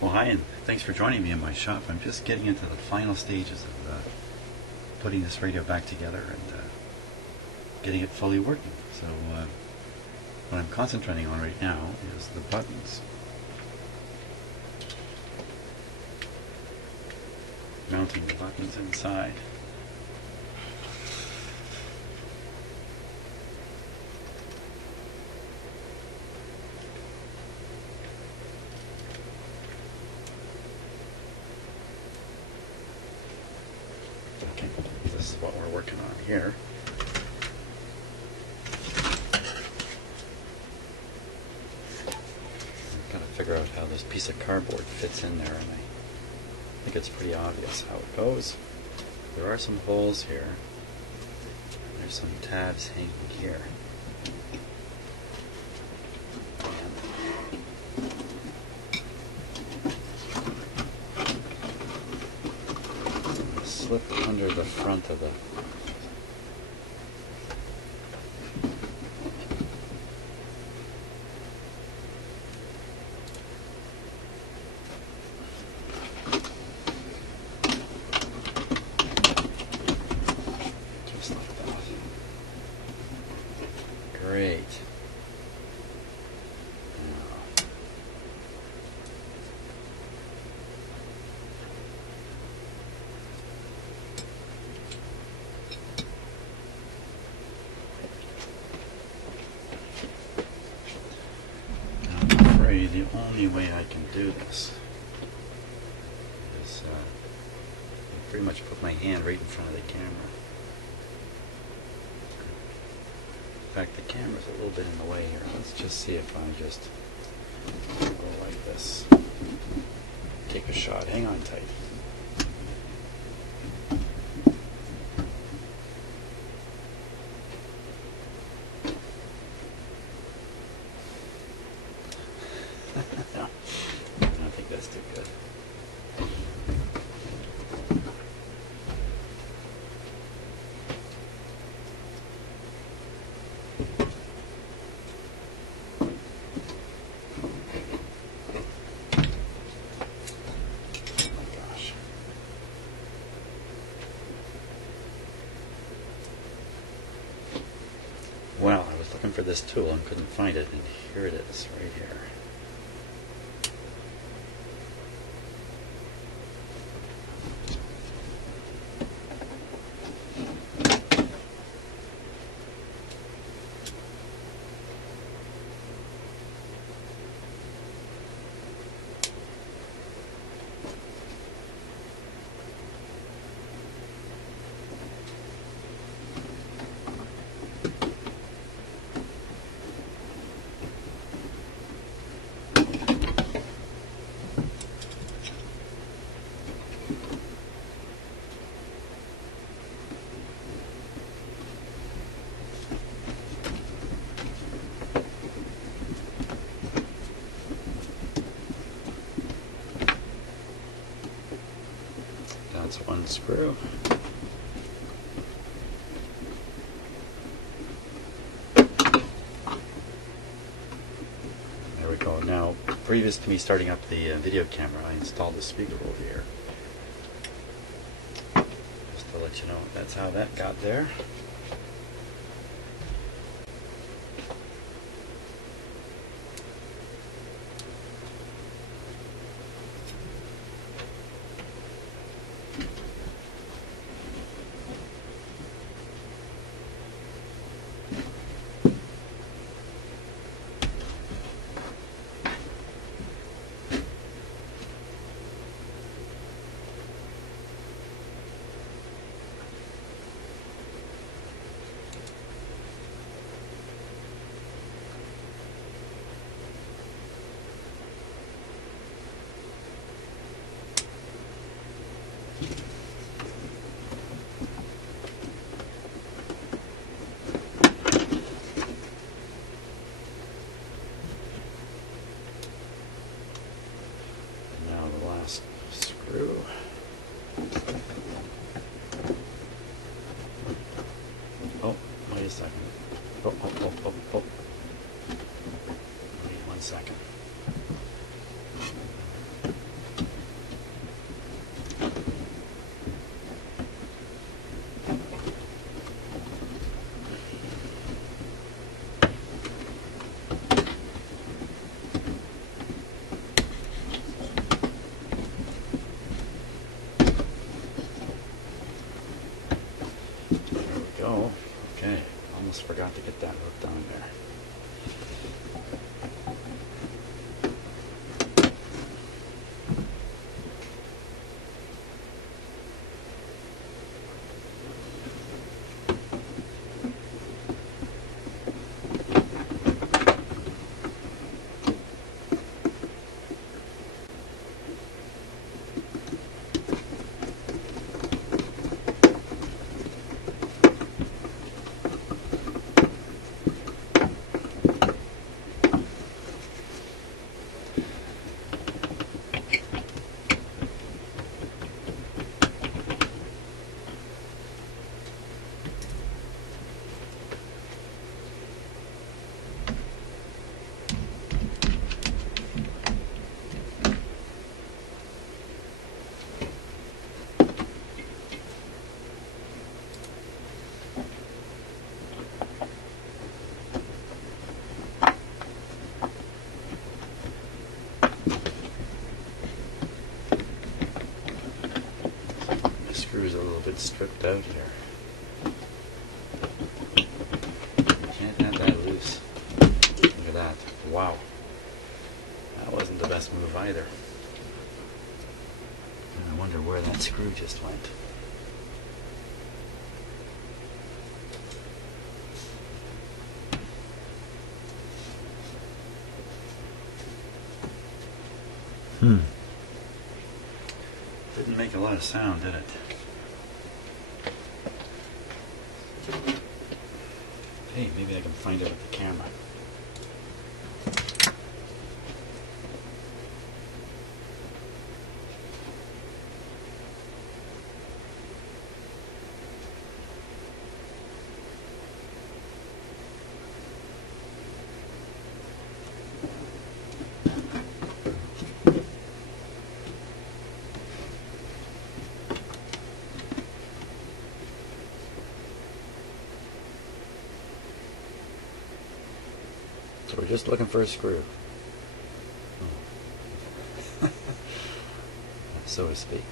Well, hi, and thanks for joining me in my shop. I'm just getting into the final stages of putting this radio back together and getting it fully working. So what I'm concentrating on right now is the buttons. Mounting the buttons inside. Okay, this is what we're working on here. I've got to figure out how this piece of cardboard fits in there, and I think it's pretty obvious how it goes. There are some holes here. There's some tabs hanging here. Slip under the front of the just like that. Great. The only way I can do this is pretty much put my hand right in front of the camera. In fact, the camera's a little bit in the way here. Let's just see if I just go like this. Take a shot. Hang on tight. No, I don't think that's too good. Oh my gosh. Well, I was looking for this tool and couldn't find it, and here it is, right here. That's one screw. There we go. Now, previous to me starting up the video camera, I installed the speaker over here. Just to let you know, that's how that got there. Screw. Oh, wait a second. Oh. Wait 1 second. forgot to get that hooked on there. Screws a little bit stripped out here. Can't have that loose. Look at that. Wow. That wasn't the best move either. And I wonder where that screw just went. Didn't make a lot of sound, did it? Hey, maybe I can find it with the camera. So we're just looking for a screw, so to speak.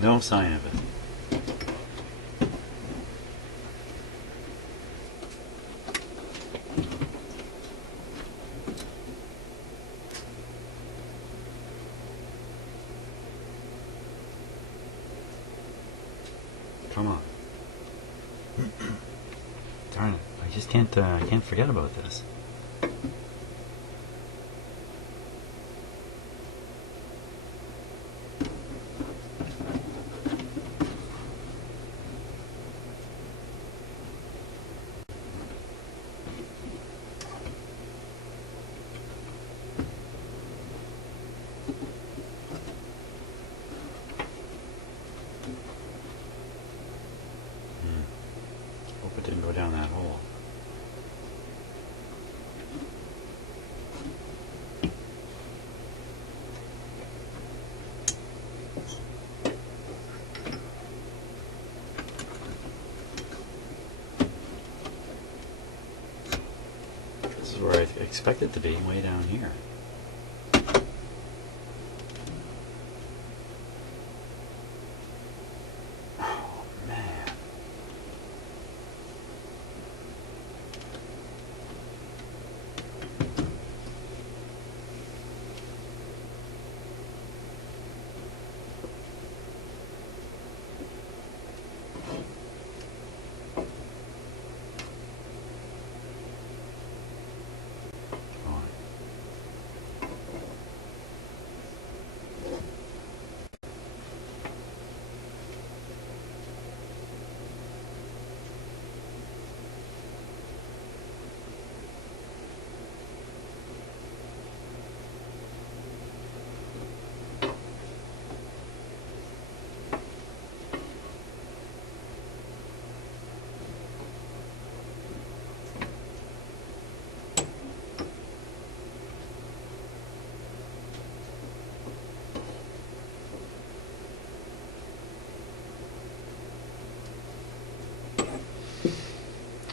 No sign of it. Come on. Darn it. I just can't forget about this. Hope it didn't go down that hole. This is where I expect it to be, way down here.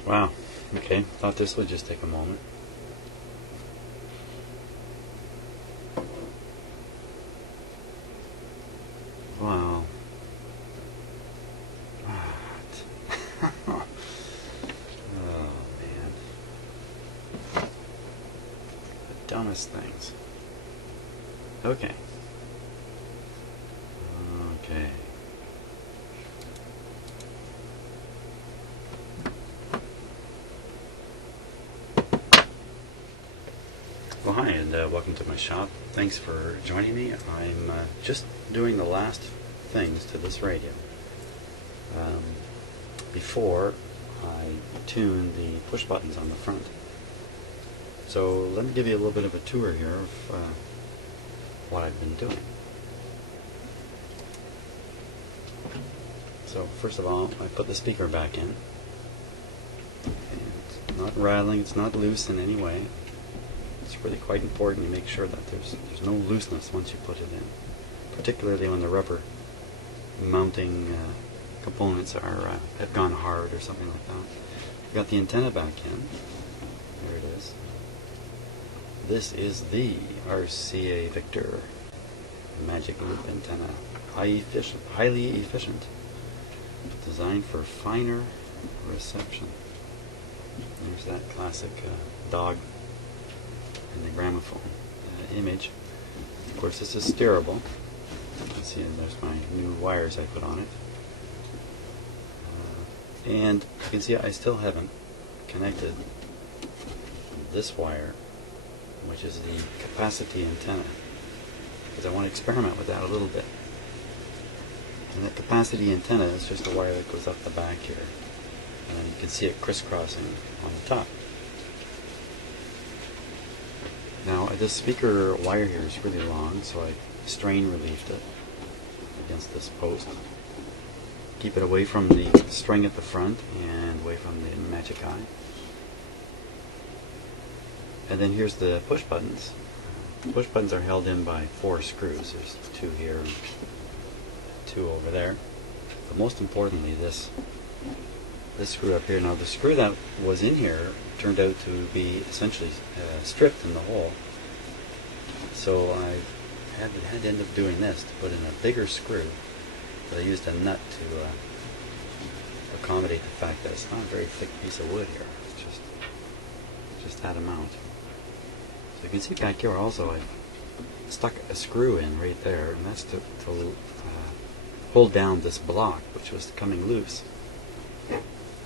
Wow. Okay. Thought this would just take a moment. Wow. What? Oh, man. The dumbest things. Okay. Okay. Well, hi, and welcome to my shop. Thanks for joining me. I'm just doing the last things to this radio before I tune the push buttons on the front. So let me give you a little bit of a tour here of what I've been doing. So first of all, I put the speaker back in. And it's not rattling, it's not loose in any way. It's really quite important to make sure that there's no looseness once you put it in, particularly when the rubber mounting components have gone hard or something like that. I've got the antenna back in. There it is. This is the RCA Victor Magic Loop antenna, highly efficient, designed for finer reception. There's that classic dog in the gramophone image. Of course, this is steerable. You can see there's my new wires I put on it. And you can see I still haven't connected this wire, which is the capacity antenna, because I want to experiment with that a little bit. And that capacity antenna is just a wire that goes up the back here. And then you can see it crisscrossing on the top. Now, this speaker wire here is really long, so I strain relieved it against this post. Keep it away from the string at the front and away from the Magic Eye. And then here's the push buttons. Push buttons are held in by 4 screws. There's 2 here and 2 over there. But most importantly, this screw up here. Now, the screw that was in here turned out to be essentially stripped in the hole. So I had to end up doing this to put in a bigger screw. But I used a nut to accommodate the fact that it's not a very thick piece of wood here. It's just that amount. So you can see back here also I stuck a screw in right there, and that's to hold down this block, which was coming loose.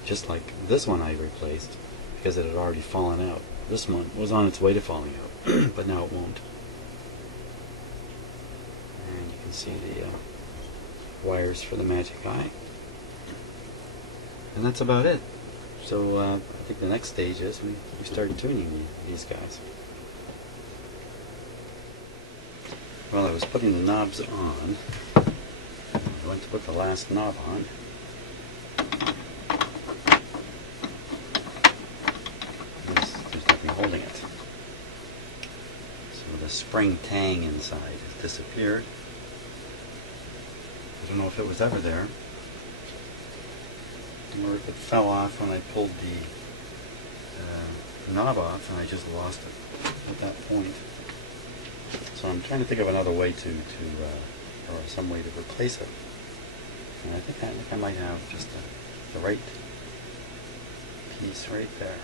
Just like this one I replaced, because it had already fallen out. This one was on its way to falling out, but now it won't. And you can see the wires for the Magic Eye. And that's about it. So I think the next stage is we start tuning these guys. Well, I was putting the knobs on. I went to put the last knob on. There's nothing holding it. So the spring tang inside has disappeared. I don't know if it was ever there, or if it fell off when I pulled the knob off and I just lost it at that point. So I'm trying to think of another way or some way to replace it. And I think I might have just the right piece right there.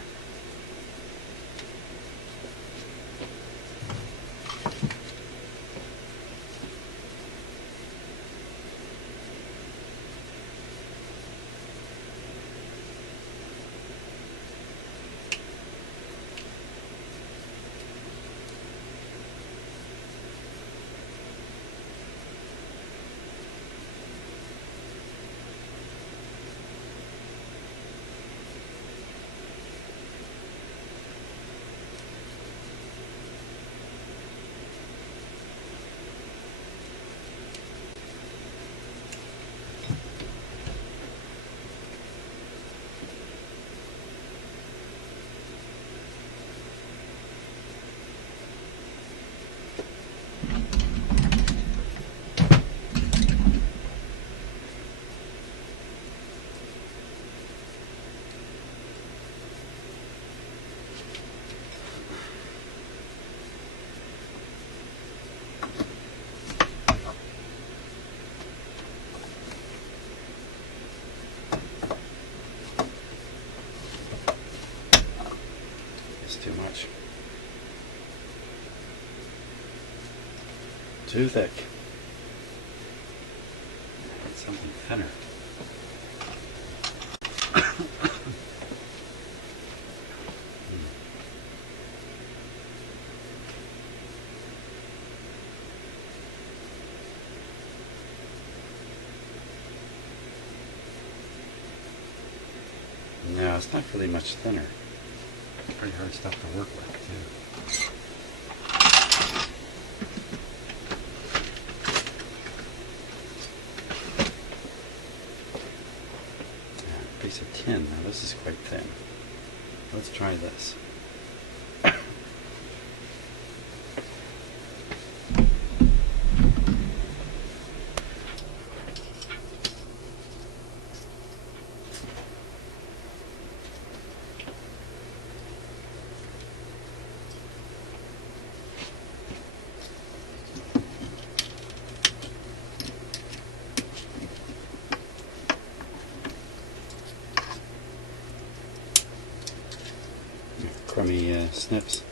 Too thick. Need something thinner. No, it's not really much thinner. Pretty hard stuff to work with, too. Yeah, a piece of tin. Now this is quite thin. Let's try this. Crummy snips.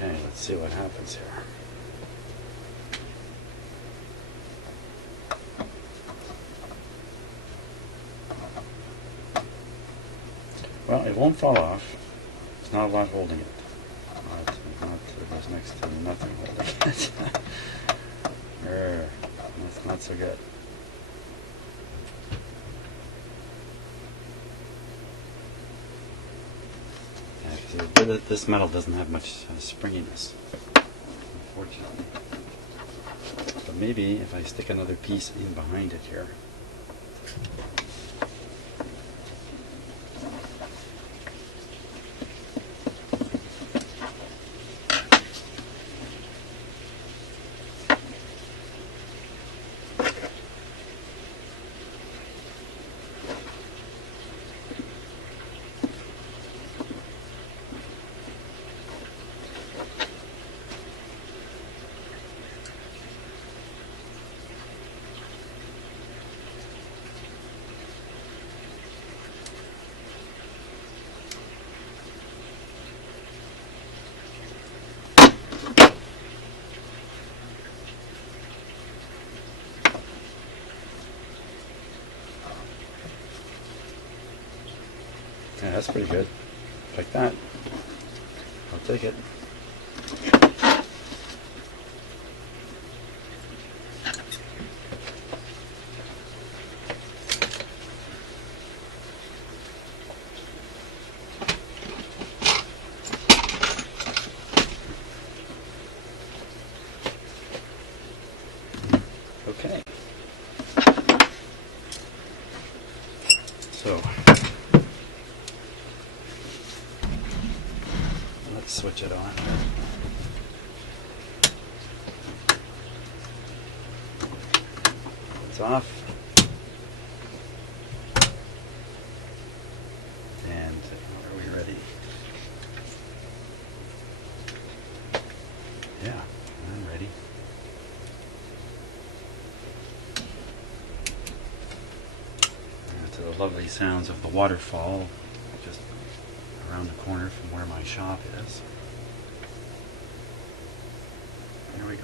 Let's see what happens here. Well, it won't fall off. There's not a lot holding it. There's next to nothing holding it. That's not so good. This metal doesn't have much springiness, unfortunately. But maybe if I stick another piece in behind it here. Yeah, that's pretty good. Like that. I'll take it. switch it on. It's off. And are we ready? Yeah, I'm ready. To the lovely sounds of the waterfall just around the corner from where my shop is. Here we go.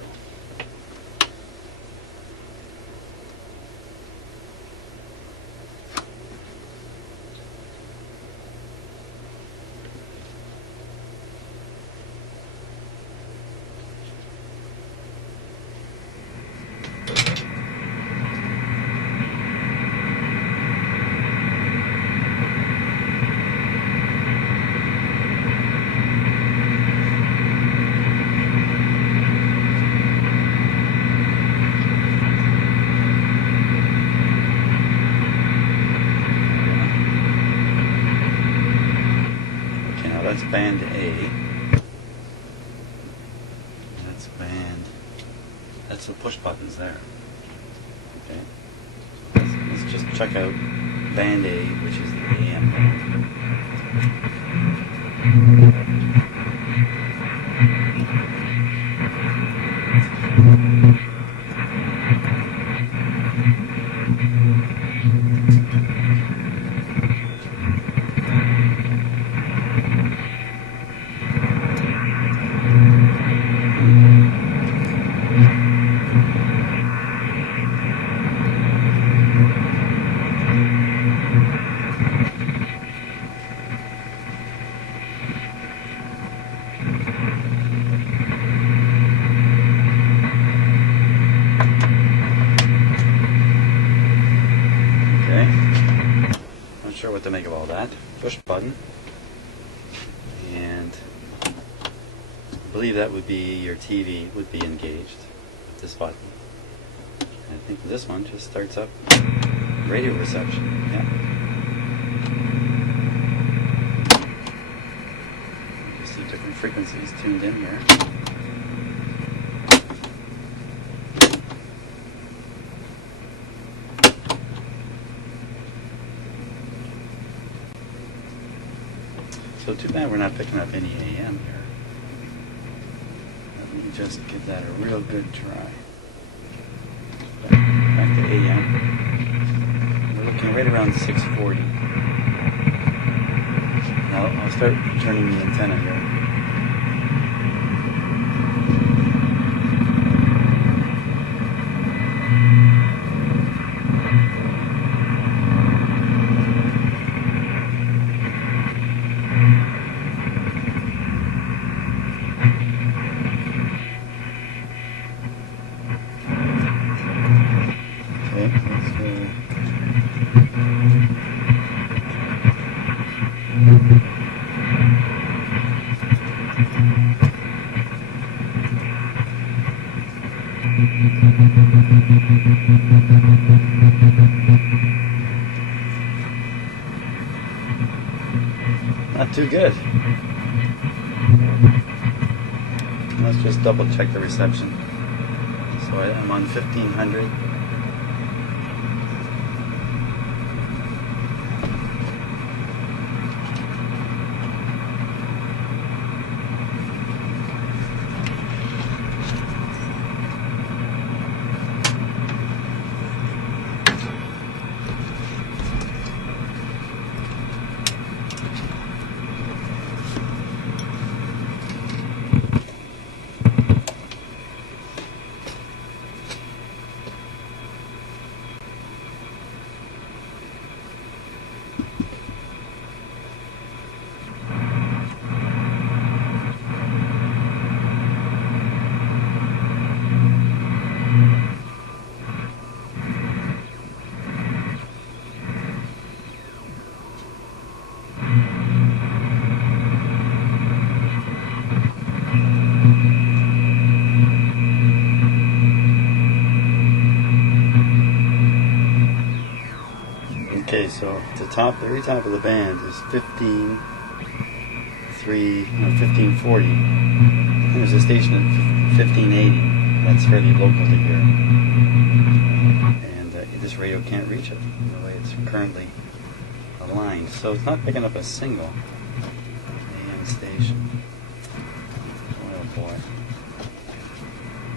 That's band A. That's the push buttons there. Okay. Let's just check out band A, which is the AM band. What to make of all that. Push button, and I believe that would be your TV would be engaged with this button. And I think this one just starts up radio reception. Yeah. You see different frequencies tuned in here. So too bad we're not picking up any AM here. Let me just give that a real good try. Back to AM. We're looking right around 640. Now I'll start turning the antenna here. Not too good. Let's just double check the reception. So I'm on 1500. Okay, so the very top of the band is 15, 1540. There's a station at 1580. That's fairly local to here. And this radio can't reach it the way it's currently aligned. So it's not picking up a single AM station. Oh boy.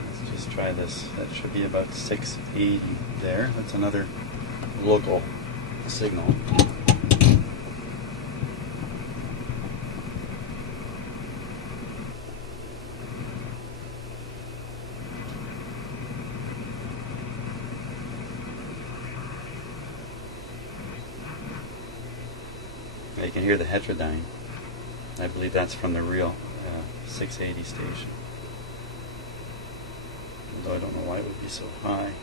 Let's just try this. That should be about 680 there. That's another local signal. You can hear the heterodyne. I believe that's from the real 680 station. Although I don't know why it would be so high.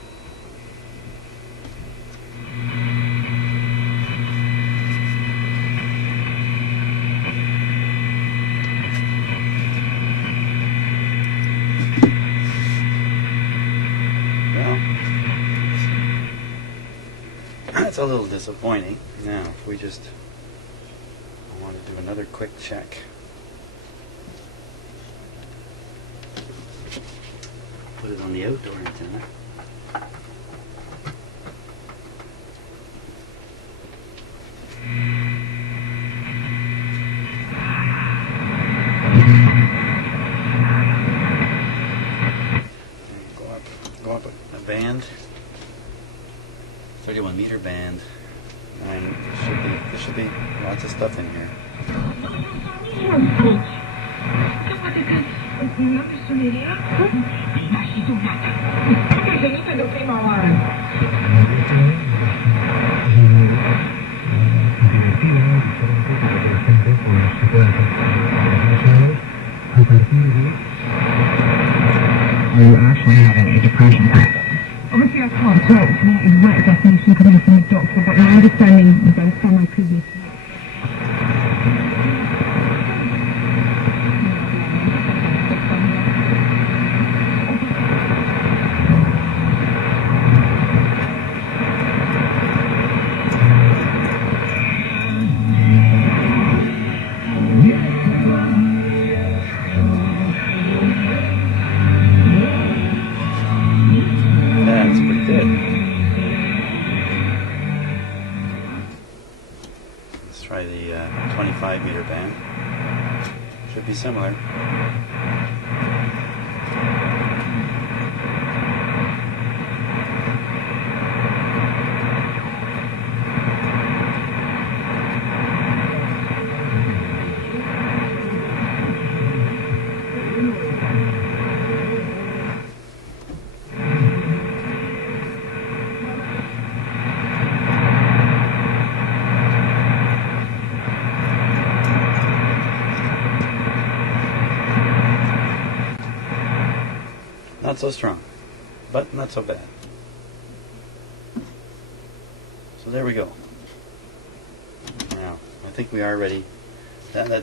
Well, that's a little disappointing. Now, if we just want to do another quick check. Put it on the outdoor antenna. Go up a band, 31 meter band. And there should be lots of stuff in here. You actually having a depression problem. Obviously, I can't talk to that exact definition coming from the doctor, but my understanding based on my previous work. Try the 25 meter band. Should be similar. Not so strong, but not so bad. So there we go. Now, I think we are ready. That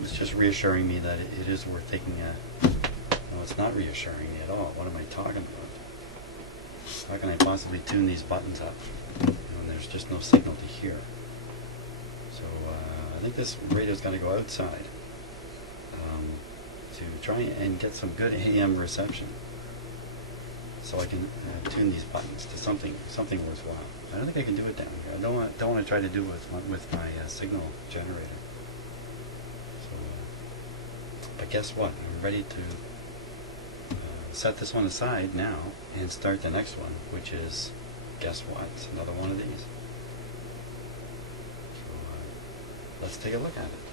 was just reassuring me that it is worth taking a... No, it's not reassuring me at all. What am I talking about? How can I possibly tune these buttons up when there's just no signal to hear? So I think this radio's got to go outside to try and get some good AM reception, so I can tune these buttons to something worthwhile. I don't think I can do it down here. I don't want to try to do it with my signal generator. So, but guess what? I'm ready to set this one aside now and start the next one, which is, guess what? It's another one of these. So let's take a look at it.